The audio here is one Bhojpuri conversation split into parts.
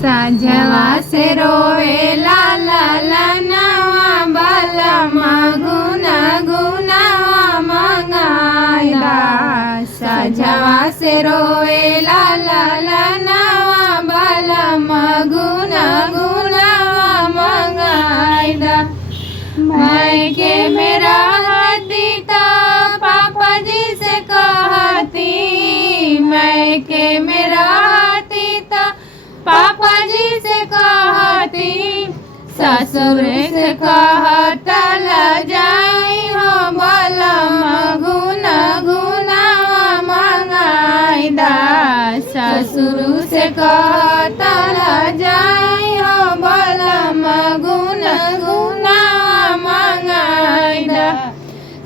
साझवा से रोवे ला ला ला नवा बलमा गुना गुनावा मंगाइदा। साझवा से रोवे ला ला ला नवा बलमा गुना गुनावा मंगाइदा। मायके मेरा हतीता पापा जी से कहती, मायके मेरा हतीता पापा जी से कहती, ससुर से कहता ला जाई हो बलमा गुना गुनावा मंगाइदा। ससुर से कहता ला जाई हो बलमा गुना गुनावा मंगाइदा।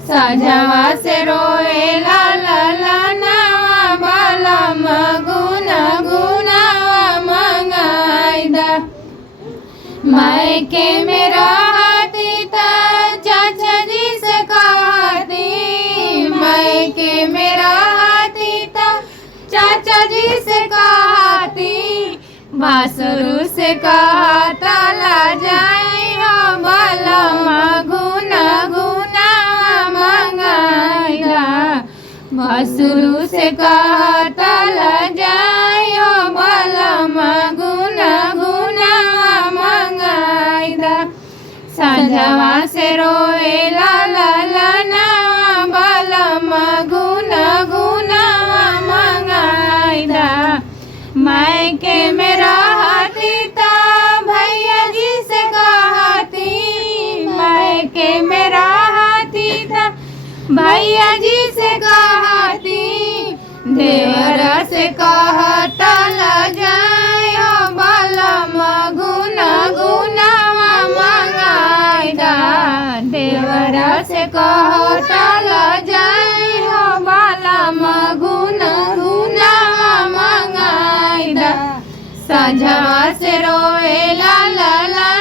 साझवा से रोए ला ला ला नवा बलमा गुना गुनावा मंगाइदा। मायके मेरा हतीता चाचा जी से कहती, मायके मेरा हतीता चाचा जी से कहती, भासुरु से कहता ला जाई हो बलमा गुना गुनावा मंगाइदा। भासुरु से कहता ला जाई हो बलमा गुना गुनावा मंगाइदा। साझवा से रोए ला ला ला नवा बलमा गुना गुनावा मंगाइदा। मायके मेरा हतीता भैया जी से कहती, मायके मेरा हतीता भैया जी से कहती, देवरा से कहता ला जाई हो बलमा गुना गुनावा मंगाइदा। देवरा से कहता ला जाई हो बलमा गुना गुनावा मंगाइदा। साझवा से रोए ला ला ला